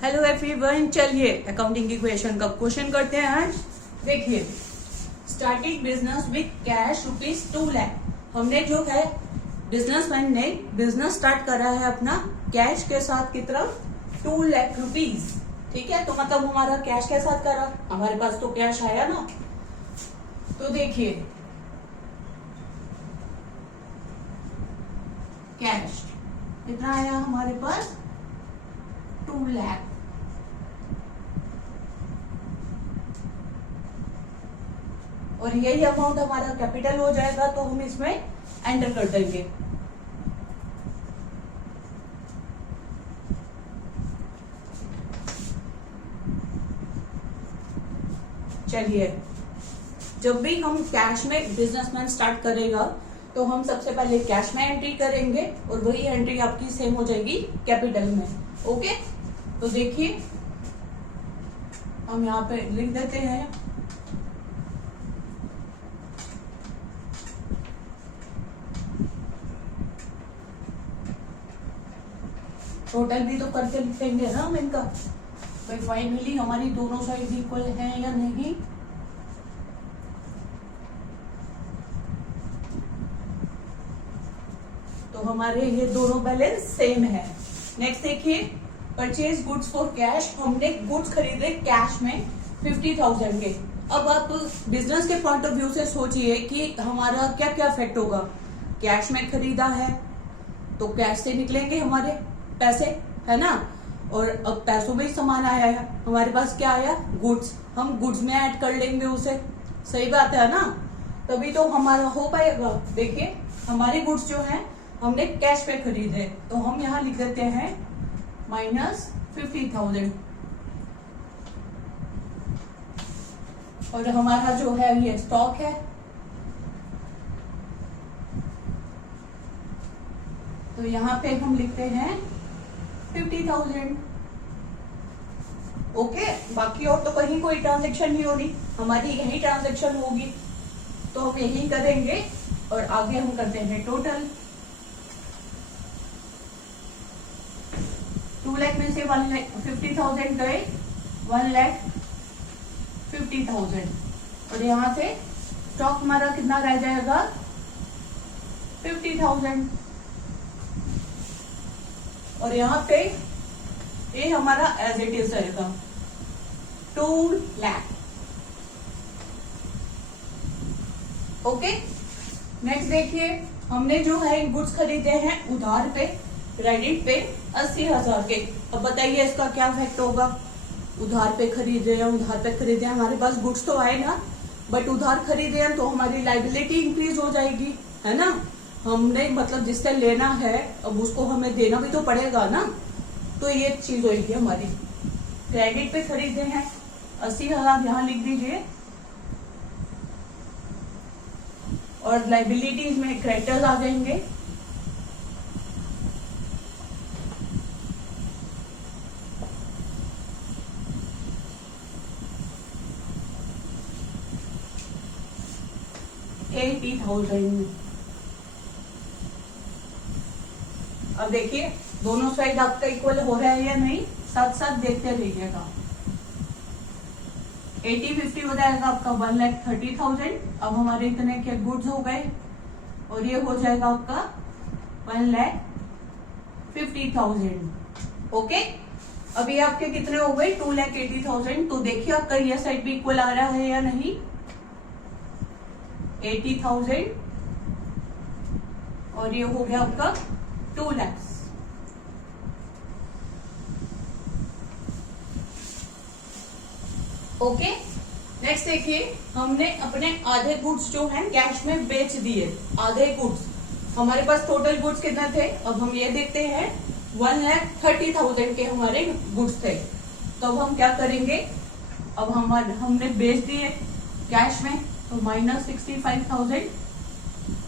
Hello everyone, चलिए accounting की question का क्वेश्चन करते हैं आज। देखिए, starting business with cash ₹2 lakh. हमने जो है बिजनेसमैन ने बिजनेस स्टार्ट करा है अपना कैश के साथ कितना, ₹2 लाख। ठीक है, तो मतलब हमारा कैश के साथ करा, हमारे पास तो कैश आया ना। तो देखिए, कैश कितना आया हमारे पास, 2 लाख। और यही अमाउंट हमारा कैपिटल हो जाएगा, तो हम इसमें एंटर कर देंगे। चलिए, जब भी हम कैश में बिजनेसमैन स्टार्ट करेगा तो हम सबसे पहले कैश में एंट्री करेंगे और वही एंट्री आपकी सेम हो जाएगी कैपिटल में। ओके, तो देखिए हम यहाँ पे लिख देते हैं टोटल भी तो करके लिखेंगे ना हम इनका, भाई फाइनली हमारी दोनों साइड इक्वल है या नहीं। तो हमारे ये दोनों बैलेंस सेम है। नेक्स्ट देखिए, परचेज गुड्स फॉर कैश। हमने गुड्स खरीदे कैश में 50,000 के। अब आप बिजनेस के पॉइंट ऑफ व्यू से सोचिए कि हमारा क्या क्या इफेक्ट होगा। कैश में खरीदा है तो कैश से निकलेंगे हमारे पैसे, है ना। और अब पैसों में ही सामान आया है, हमारे पास क्या आया, गुड्स। हम गुड्स में ऐड कर लेंगे उसे, सही बात है ना, तभी तो हमारा हो पाएगा। देखिए, हमारे गुड्स जो है हमने कैश पे खरीदे, तो हम यहाँ लिख देते हैं -50,000। और हमारा जो है ये स्टॉक है, तो यहाँ पे हम लिखते हैं 50,000। ओके, बाकी और तो कहीं कोई ट्रांजेक्शन नहीं हो रही, हमारी यही ट्रांजेक्शन होगी, तो हम यही करेंगे। और आगे हम करते हैं टोटल। 2 लाख में से 1,50,000 गए, 1,50,000। और यहाँ से स्टॉक हमारा कितना रह जाएगा, 50,000। और यहाँ पे ये हमारा एज इट इज रहेगा 2 लाख। ओके, नेक्स्ट देखिए, हमने जो है गुड्स खरीदे हैं उधार पे, क्रेडिट पे 80,000 के। अब बताइए इसका क्या इफेक्ट होगा। उधार पे खरीदे हैं, हमारे पास गुड्स तो आए ना, बट उधार खरीदे हैं तो हमारी लाइबिलिटी इंक्रीज हो जाएगी, है ना। हमने मतलब जिससे लेना है अब उसको हमें देना भी तो पड़ेगा ना, तो ये चीज होगी हमारी। क्रेडिट पे खरीदे हैं 80,000, यहाँ लिख दीजिए। और लाइबिलिटीज में क्रेडिटर्स आ जाएंगे, $80,000। अब देखिए दोनों साइड आपका इक्वल हो रहा है या नहीं, साथ साथ देखते रहिएगा। 80-50 हो जाएगा आपका 1,30,000। अब हमारे इतने के गुड्स हो गए और ये हो जाएगा आपका 1,50,000। ओके, अभी आपके कितने हो गए, 2,80,000। तो देखिए आपका ये साइड भी इक्वल आ रहा है या नहीं, 80,000 और ये हो गया आपका 2 लाख। ओके, नेक्स्ट देखिए, हमने अपने आधे गुड्स जो हैं कैश में बेच दिए। आधे गुड्स, हमारे पास टोटल गुड्स कितना थे, अब हम ये देखते हैं 1,30,000 के हमारे गुड्स थे। तो अब हम क्या करेंगे, अब हमने बेच दिए कैश में, तो -65,000,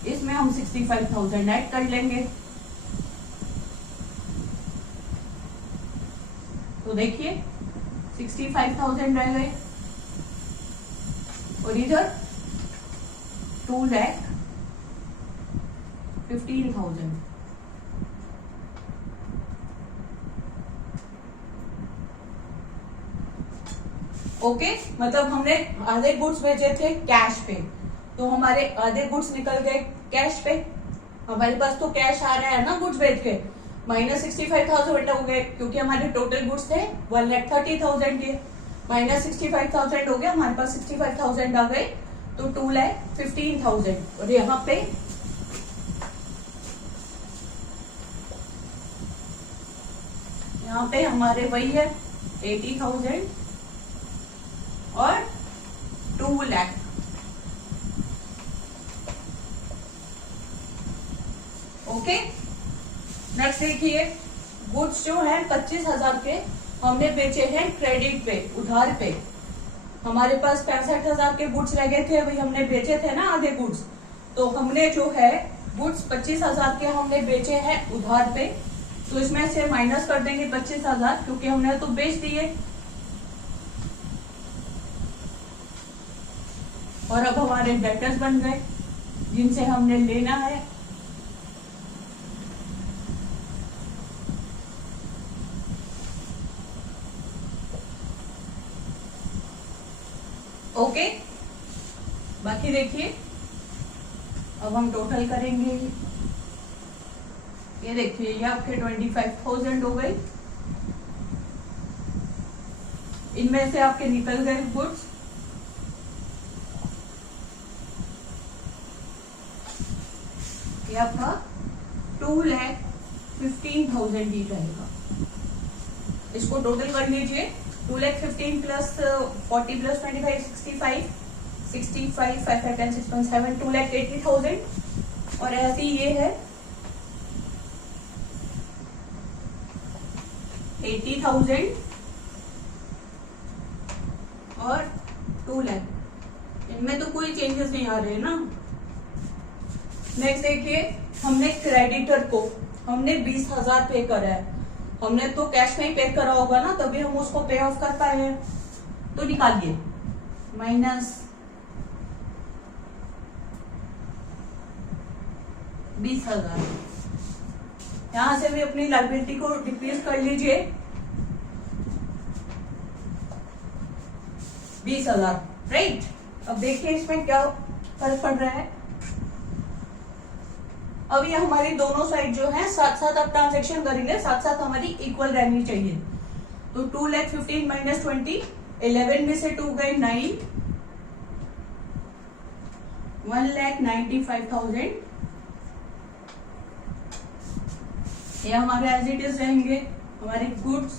इसमें हम 65,000 ऐड कर लेंगे। तो देखिए 65,000 रह गए और इधर 2,15,000। ओके, मतलब हमने आधे गुड्स भेजे थे कैश पे, तो हमारे आधे गुड्स निकल गए कैश पे। हमारे पास तो कैश आ रहा है ना गुड्स भेज के, माइनस 65,000 हो गए क्योंकि हमारे टोटल गुड्स थे 1,30,000 के, माइनस 65,000 हो गया, हमारे पास 65,000 आ गए, तो 2,15,000। और यहाँ पे हमारे वही है 80,000 और 2 लाख। ओके, नेक्स्ट देखिए, गुड्स जो है 25,000 के हमने बेचे हैं क्रेडिट पे, उधार पे। हमारे पास 65,000 के गुड्स रह गए थे, अभी हमने बेचे थे ना आधे गुड्स, तो हमने जो है गुड्स 25,000 के हमने बेचे हैं उधार पे, तो इसमें से माइनस कर देंगे 25,000 क्योंकि हमने तो बेच दिए। और अब हमारे डेटर्स बन गए जिनसे हमने लेना है। ओके, बाकी देखिए अब हम टोटल करेंगे। ये देखिए, ये आपके 25,000 हो गई, इनमें से आपके निकल गए गुड्स, ये आपका 2,15,000 ही रहेगा। इसको टोटल कर लीजिए, 2,15,000 प्लस 40 प्लस 25 65 65 5 5 10 6.7 2,80,000। और ऐसे ये है 80,000 और 2 लाख, इनमें तो कोई चेंजेस नहीं आ रहे ना। नेक्स्ट देखिए, हमने क्रेडिटर को हमने 20,000 पे करा है, हमने तो कैश में ही पे करा होगा ना, तभी हम उसको पे ऑफ कर पाए हैं। तो निकालिए, माइनस 20,000, यहां से भी अपनी लायबिलिटी को डिक्रीज कर लीजिए 20,000, राइट। अब देखिए इसमें क्या फर्क पड़ रहा है। अब ये हमारी दोनों साइड जो है साथ साथ अब ट्रांजेक्शन करेंगे, साथ साथ हमारी इक्वल रहनी चाहिए। तो 2,15,000 माइनस 20, 11 में से 2 गए 9, 1,95,000। ये हमारे एज इट इज रहेंगे, हमारे गुड्स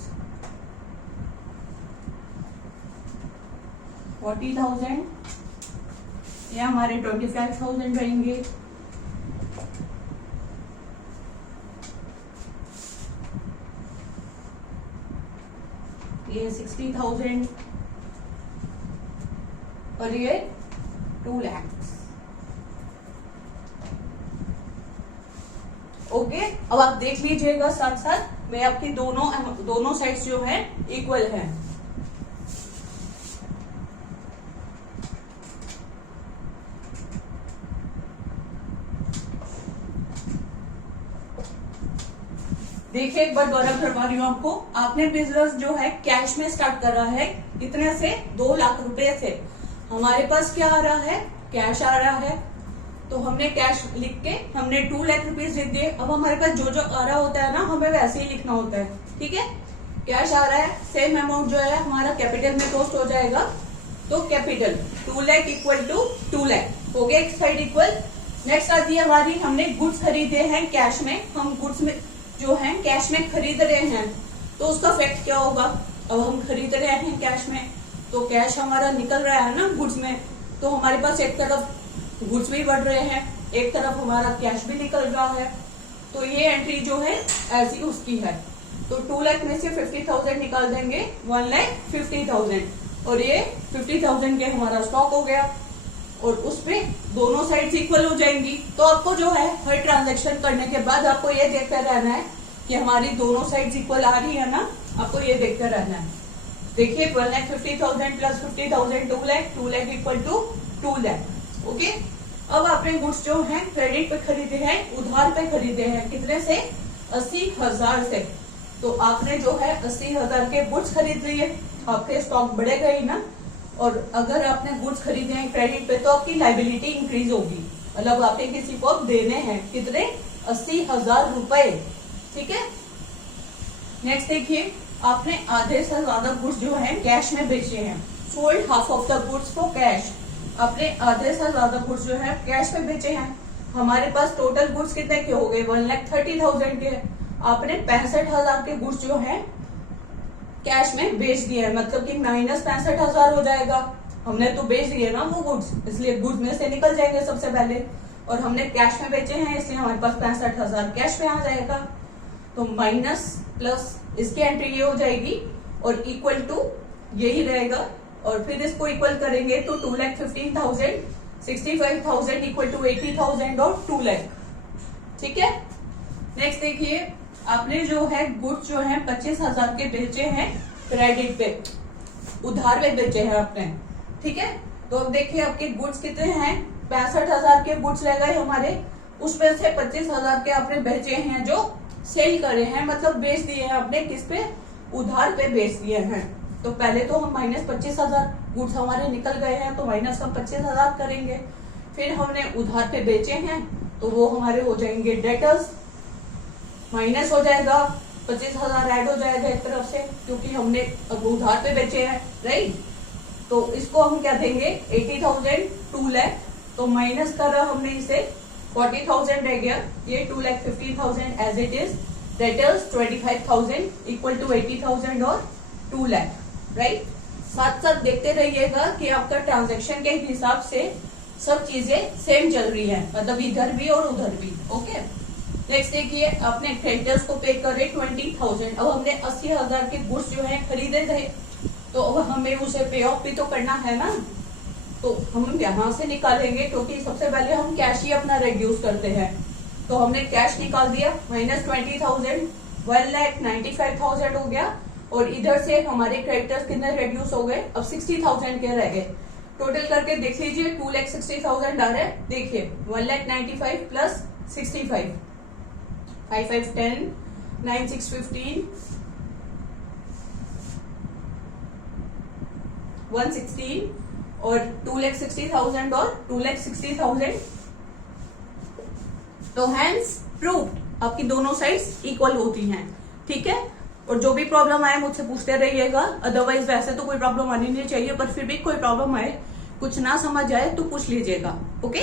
40,000, ये हमारे 25,000 रहेंगे। ये 60,000 और ये 2 लाख। ओके, अब आप देख लीजिएगा साथ साथ मैं आपकी दोनों साइड्स जो है इक्वल है। देखिए एक बार दोबारा करवा रही हूँ आपको, आपने बिजनेस जो है कैश में स्टार्ट कर रहा है, कितने से 2 लाख रुपए से। हमारे पास क्या आ रहा है, कैश आ रहा है, तो हमने कैश लिख के हमने 2 लाख रुपीज लिख दिए। अब हमारे पास जो जो आ रहा होता है ना, हमें वैसे ही लिखना होता है, ठीक है। कैश आ रहा है, सेम अमाउंट जो है हमारा कैपिटल में पोस्ट हो जाएगा, तो capital 2 lakh equal to 2 lakh हो गया, एक साइड इक्वल। नेक्स्ट आती है हमारी, हमने गुड्स खरीदे हैं कैश में, हम गुड्स में जो है कैश में खरीद रहे हैं, तो उसका इफेक्ट क्या होगा। अब हम खरीद रहे हैं कैश में, तो कैश हमारा निकल रहा है ना गुड्स में, तो हमारे पास एक तरफ गुड्स भी बढ़ रहे हैं, एक तरफ हमारा कैश भी निकल रहा है, तो ये एंट्री जो है ऐसी उसकी है। तो 2 लाख में से 50,000 निकाल देंगे, 1,50,000, और ये 50,000 के हमारा स्टॉक हो गया, और उस पे दोनों साइड्स इक्वल हो जाएंगी। तो आपको जो है हर ट्रांजैक्शन करने के बाद आपको ये देखते रहना है कि हमारी दोनों साइड्स इक्वल आ रही है ना, आपको ये देखते रहना है। देखिए 1,50,000 plus 50,000 2 lakh equal to 2 lakh. Okay, अब आपने गुड्स जो है क्रेडिट पे खरीदे हैं, उधार पे खरीदे हैं, कितने से 80,000 से। तो आपने जो है 80,000 के गुड्स खरीद लिए, आपके स्टॉक बढ़ेगा ही ना। और अगर आपने गुड्स खरीदे हैं क्रेडिट पे तो आपकी लाइबिलिटी इंक्रीज होगी, मतलब आपने किसी को देने हैं कितने, 80,000 रुपए। ठीक है। नेक्स्ट देखिए, आपने आधे से ज्यादा गुड्स जो है कैश में बेचे हैं, sold half of the goods for cash. आपने आधे से ज्यादा गुड्स जो है कैश में बेचे हैं। हमारे पास टोटल गुड्स कितने के हो गए, 1,30,000 के। आपने 65,000 के गुड्स जो है कैश में बेच दिए हैं, मतलब कि माइनस 65,000 हो जाएगा। हमने तो बेच दिए ना वो गुड्स, इसलिए गुड्स में से निकल जाएंगे सबसे पहले। और हमने कैश में बेचे हैं इसलिए हमारे पास 65,000 कैश में आ जाएगा। तो माइनस प्लस इसकी एंट्री ये हो जाएगी और इक्वल टू यही रहेगा। और फिर इसको इक्वल करेंगे तो 2,15,000, 65,000 इक्वल टू 80,000 और 2 लाख। ठीक है। नेक्स्ट देखिए, आपने जो है गुड्स जो है 25,000 के बेचे हैं क्रेडिट पे, उधार पे बेचे हैं आपने। ठीक है। तो अब देखिए आपके गुड्स कितने हैं, 65,000 के गुड्स रह गए हमारे, उसमें से 25,000 के आपने बेचे हैं जो सेल करे हैं, मतलब बेच दिए हैं आपने, किस पे, उधार पे बेच दिए हैं। तो पहले तो हम माइनस 25,000 गुड्स हमारे निकल गए हैं, तो माइनस हम 25,000 करेंगे। फिर हमने उधार पे बेचे हैं तो वो हमारे हो जाएंगे डेटर्स, माइनस हो जाएगा 25,000 ऐड हो जाएगा एक तरफ से, क्योंकि हमने अब उधार पे बेचे हैं, राइट। तो इसको हम क्या देंगे, 80,000, 2 लाख। तो माइनस करा हमने इसे, 40,000 रह गया, ये 2,50,000 as it is, debtors 25,000 equal to 80,000 और 2 लाख, राइट। साथ साथ देखते रहिएगा कि आपका ट्रांजैक्शन के हिसाब से सब चीजें सेम चल रही है, मतलब इधर भी और उधर भी। ओके। नेक्स्ट देखिए, आपने क्रेडिटर्स को पे करे 20,000। अब हमने 80,000 के गुड्स जो है खरीदे थे, तो अब हमें उसे पे ऑफ भी तो करना है ना। तो हम यहाँ से निकालेंगे, क्योंकि सबसे पहले हम कैश ही अपना रिड्यूस करते हैं। तो हमने कैश निकाल दिया, माइनस 20,000, 1,95,000 हो गया। और इधर से हमारे क्रेडिटर्स कितने रिड्यूस हो गए, अब 60,000 के रह गए। टोटल करके देख लीजिए, 2,60,000 आ रहा है। देखिए 1,95,000 प्लस 65, 5 5 10, 9 6 15, 116 और 2,60,000 और 2,60,000। तो हैंस प्रूव्ड आपकी दोनों साइड्स इक्वल होती हैं। ठीक है। और जो भी प्रॉब्लम आए मुझसे पूछते रहिएगा, अदरवाइज वैसे तो कोई प्रॉब्लम आनी नहीं चाहिए, पर फिर भी कोई प्रॉब्लम आए, कुछ ना समझ आए तो पूछ लीजिएगा। ओके।